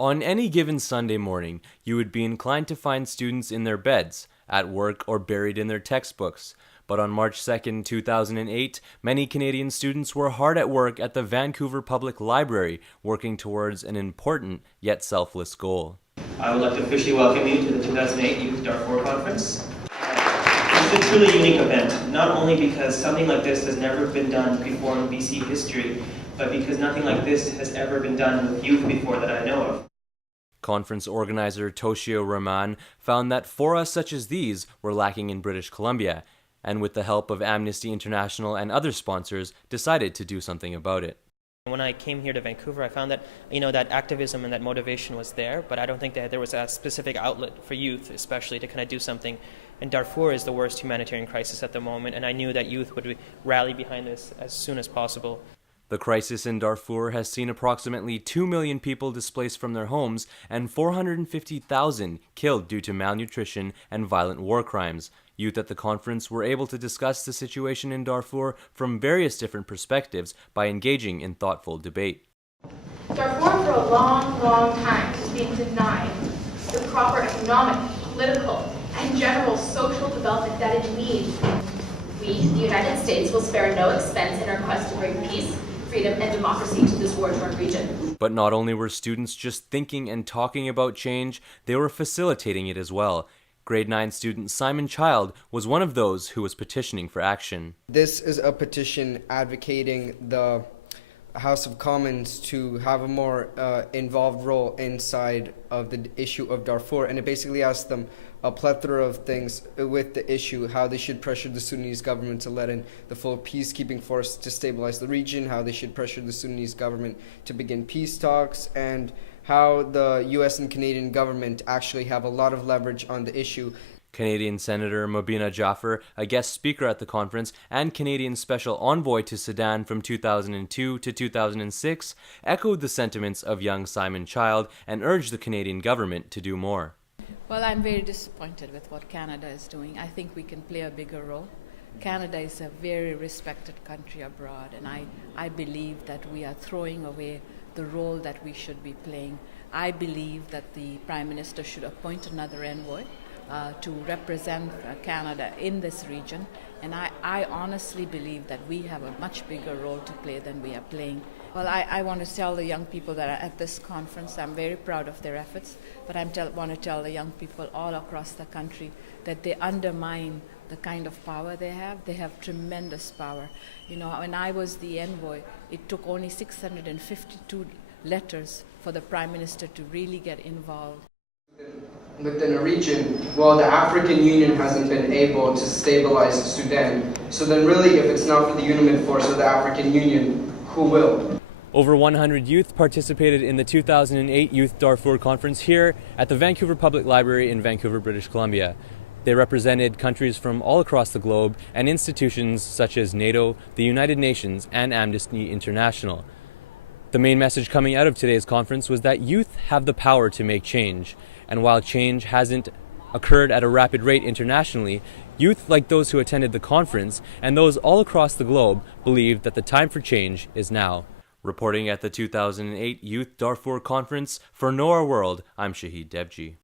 On any given Sunday morning, you would be inclined to find students in their beds, at work, or buried in their textbooks. But on March 2nd, 2008, many Canadian students were hard at work at the Vancouver Public Library, working towards an important yet selfless goal. I would like to officially welcome you to the 2008 Youth Darfur Conference. This is a truly unique event, not only because something like this has never been done before in BC history, but because nothing like this has ever been done with youth before that I know of. Conference organizer Toshio Rahman found that forums such as these were lacking in British Columbia, and with the help of Amnesty International and other sponsors, decided to do something about it. When I came here to Vancouver, I found that, that activism and that motivation was there, but I don't think that there was a specific outlet for youth, especially to kind of do something. And Darfur is the worst humanitarian crisis at the moment, and I knew that youth would rally behind this as soon as possible. The crisis in Darfur has seen approximately 2 million people displaced from their homes and 450,000 killed due to malnutrition and violent war crimes. Youth at the conference were able to discuss the situation in Darfur from various different perspectives by engaging in thoughtful debate. Darfur for a long, long time has been denied the proper economic, political, and general social development that it needs. We, the United States, will spare no expense in our quest to bring peace, freedom, and democracy to this war-torn region. But not only were students just thinking and talking about change, they were facilitating it as well. Grade 9 student Simon Child was one of those who was petitioning for action. This is a petition advocating the House of Commons to have a more involved role inside of the issue of Darfur, and it basically asks them a plethora of things with the issue, how they should pressure the Sudanese government to let in the full peacekeeping force to stabilize the region, how they should pressure the Sudanese government to begin peace talks, and how the US and Canadian government actually have a lot of leverage on the issue. Canadian Senator Mobina Jaffer, a guest speaker at the conference and Canadian Special Envoy to Sudan from 2002 to 2006, echoed the sentiments of young Simon Child and urged the Canadian government to do more. Well, I'm very disappointed with what Canada is doing. I think we can play a bigger role. Canada is a very respected country abroad, and I believe that we are throwing away the role that we should be playing. I believe that the Prime Minister should appoint another envoy to represent Canada in this region, and I honestly believe that we have a much bigger role to play than we are playing. Well, I want to tell the young people that are at this conference, I'm very proud of their efforts, but I want to tell the young people all across the country that they undermine the kind of power they have. They have tremendous power. When I was the envoy, it took only 652 letters for the Prime Minister to really get involved. Within a region, well, the African Union hasn't been able to stabilize Sudan. So then really, if it's not for the UNAMID force or the African Union, who will? Over 100 youth participated in the 2008 Youth Darfur Conference here at the Vancouver Public Library in Vancouver, British Columbia. They represented countries from all across the globe and institutions such as NATO, the United Nations, and Amnesty International. The main message coming out of today's conference was that youth have the power to make change, and while change hasn't occurred at a rapid rate internationally, youth like those who attended the conference and those all across the globe believe that the time for change is now. Reporting at the 2008 Youth Darfur Conference, for Know Our World, I'm Shahid Debji.